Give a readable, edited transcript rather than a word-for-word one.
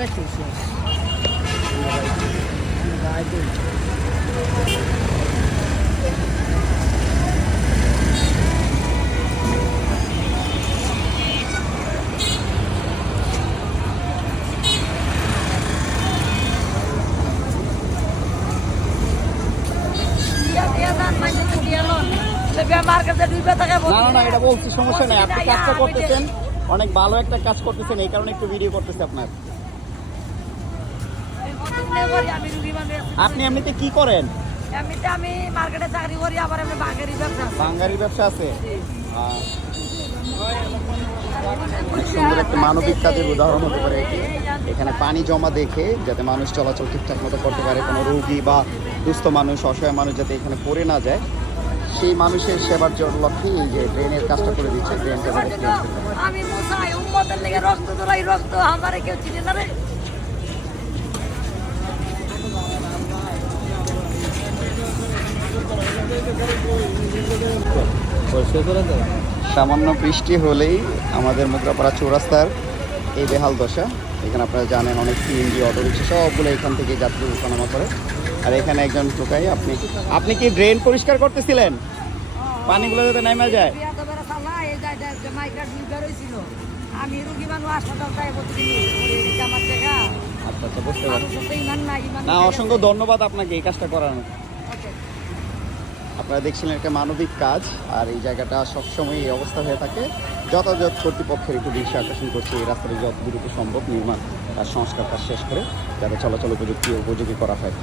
রাখতেছি না এটা বলছি, সমস্যা নাই। আপনি কাজটা করতেছেন, অনেক ভালো একটা কাজ করতেছেন, এই কারণে একটু ভিডিও করতেছে আপনার। আপনি এমনিতে কি করেন? এমনিতে আমি মার্কেটে চাকরি করি, আবার আমি বাঙ্গারি ব্যবসা আছে। সুন্দর একটা মানবিক কাজের উদাহরণ হতে পারে এটি। এখানে পানি জমা দেখে যাতে মানুষ চলাচল ঠিকঠাক মতো করতে পারে, কোনো রোগী বা দুস্থ মানুষ, অসহায় মানুষ যাতে এখানে পড়ে না যায়, সেই মানুষের সেবার লক্ষ্যে এই যে ড্রেনের কাজটা করে দিচ্ছে। ড্রেনটা আমি মুসাই উম্মতের লেগে রক্ত দরাই, রক্ত আমারে কেউ চিনে না রে। সামান্য বৃষ্টি হলেই আমাদের মোগরাপাড়া চৌরাস্তার এই বেহাল দশা। এখানে আপনারা জানেন অনেক সিএনজি, অটোরিক্সা সবগুলো এখান থেকে যাত্রী ওঠানামা করে। আর এখানে একজন টোকাই। আপনি কি ড্রেন পরিষ্কার করতেছিলেন? পানিগুলো যাতে নেমে যায়। আমি রুগী মানুষ হাসপাতাল আমার জায়গা। আচ্ছা বুঝতে পারছি। না, অসংখ্য ধন্যবাদ আপনাকে এই কাজটা করানো। আপনারা দেখছিলেন একটা মানবিক কাজ, আর এই জায়গাটা সবসময় এই অবস্থা হয়ে থাকে। যথাযথ কর্তৃপক্ষের একটু দৃষ্টি আকর্ষণ করছে এই রাস্তাটি যত দ্রুত সম্ভব নির্মাণ আর সংস্কার কাজ শেষ করে যাতে চলাচল উপযোগী করা হয়।